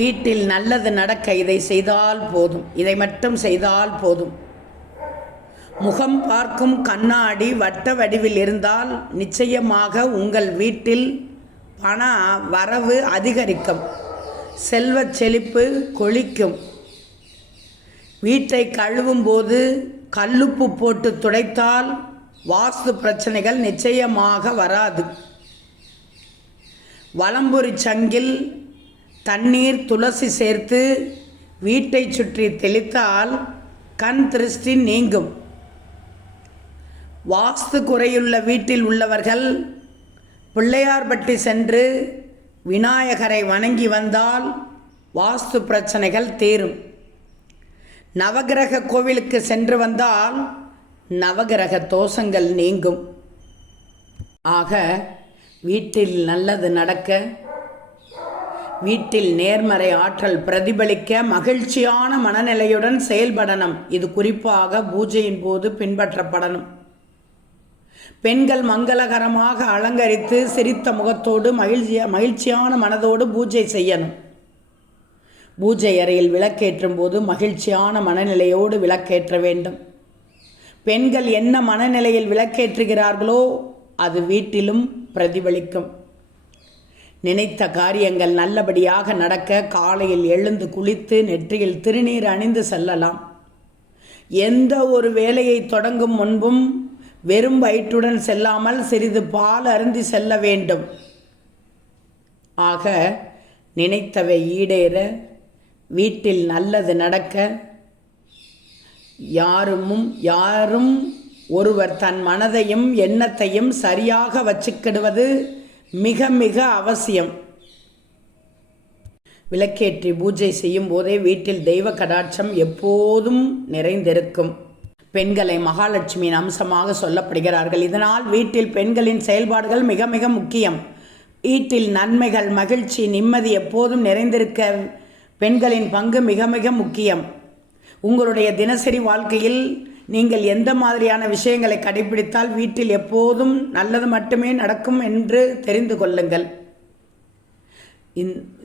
வீட்டில் நல்லது நடக்க இதை செய்தால் போதும், இதை மட்டும் செய்தால் போதும். முகம் பார்க்கும் கண்ணாடி வட்ட வடிவில் இருந்தால் நிச்சயமாக உங்கள் வீட்டில் பண வரவு அதிகரிக்கும், செல்வச் செழிப்பு கொழிக்கும். வீட்டை கழுவும் போது கல்லுப்பு போட்டு துடைத்தால் வாஸ்து பிரச்சனைகள் நிச்சயமாக வராது. வலம்புரி சங்கில் தண்ணீர் துளசி சேர்த்து வீட்டை சுற்றி தெளித்தால் கண் திருஷ்டி நீங்கும். வாஸ்து குறையுள்ள வீட்டில் உள்ளவர்கள் பிள்ளையார்பட்டி சென்று விநாயகரை வணங்கி வந்தால் வாஸ்து பிரச்சனைகள் தீரும். நவகிரக கோவிலுக்கு சென்று வந்தால் நவகிரக தோஷங்கள் நீங்கும். ஆக வீட்டில் நல்லது நடக்க, வீட்டில் நேர்மறை ஆற்றல் பிரதிபலிக்க மகிழ்ச்சியான மனநிலையுடன் செயல்படணும். இது குறிப்பாக பூஜையின் போது பின்பற்றப்படணும். பெண்கள் மங்களகரமாக அலங்கரித்து சிரித்த முகத்தோடு மகிழ்ச்சியான மனதோடு பூஜை செய்யணும். பூஜை அறையில் விளக்கேற்றும் போது மகிழ்ச்சியான மனநிலையோடு விளக்கேற்ற வேண்டும். பெண்கள் என்ன மனநிலையில் விளக்கேற்றுகிறார்களோ அது வீட்டிலும் பிரதிபலிக்கும். நினைத்த காரியங்கள் நல்லபடியாக நடக்க காலையில் எழுந்து குளித்து நெற்றியில் திருநீர் அணிந்து செல்லலாம். எந்த ஒரு வேலையை தொடங்கும் முன்பும் வெறும் வயிற்றுடன் செல்லாமல் சிறிது பால் அருந்தி செல்ல வேண்டும். ஆக நினைத்தவை ஈடேற, வீட்டில் நல்லது நடக்க, யாரும் ஒருவர் தன் மனதையும் எண்ணத்தையும் சரியாக வச்சுக்கிடுவது மிக மிக அவசியம். விளக்கேற்றி பூஜை செய்யும் போதே வீட்டில் தெய்வ கடாட்சம் எப்போதும் நிறைந்திருக்கும். பெண்களை மகாலட்சுமியின் அம்சமாக சொல்லப்படுகிறார்கள். இதனால் வீட்டில் பெண்களின் செயல்பாடுகள் மிக மிக முக்கியம். வீட்டில் நன்மைகள், மகிழ்ச்சி, நிம்மதி எப்போதும் நிறைந்திருக்க பெண்களின் பங்கு மிக மிக முக்கியம். உங்களுடைய தினசரி வாழ்க்கையில் நீங்கள் எந்த மாதிரியான விஷயங்களை கடைபிடித்தால் வீட்டில் எப்போதும் நல்லது மட்டுமே நடக்கும் என்று தெரிந்து கொள்ளுங்கள்.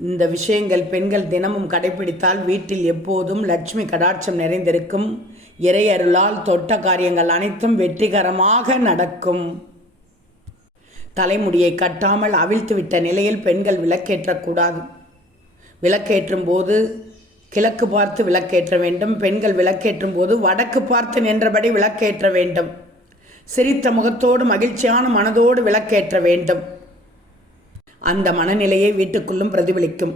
இந்த விஷயங்கள் பெண்கள் தினமும் கடைபிடித்தால் வீட்டில் எப்போதும் லட்சுமி கடாட்சம் நிறைந்திருக்கும். இறையருளால் தொட்ட காரியங்கள் அனைத்தும் வெற்றிகரமாக நடக்கும். தலைமுடியை கட்டாமல் அவிழ்த்துவிட்ட நிலையில் பெண்கள் விளக்கேற்றக்கூடாது. விளக்கேற்றும் போது கிழக்கு பார்த்து விளக்கேற்ற வேண்டும். பெண்கள் விளக்கேற்றும் போது வடக்கு பார்த்து நின்றபடி விளக்கேற்ற வேண்டும். சிரித்த முகத்தோடு மகிழ்ச்சியான மனதோடு விளக்கேற்ற வேண்டும். அந்த மனநிலையை வீட்டுக்குள்ளும் பிரதிபலிக்கும்.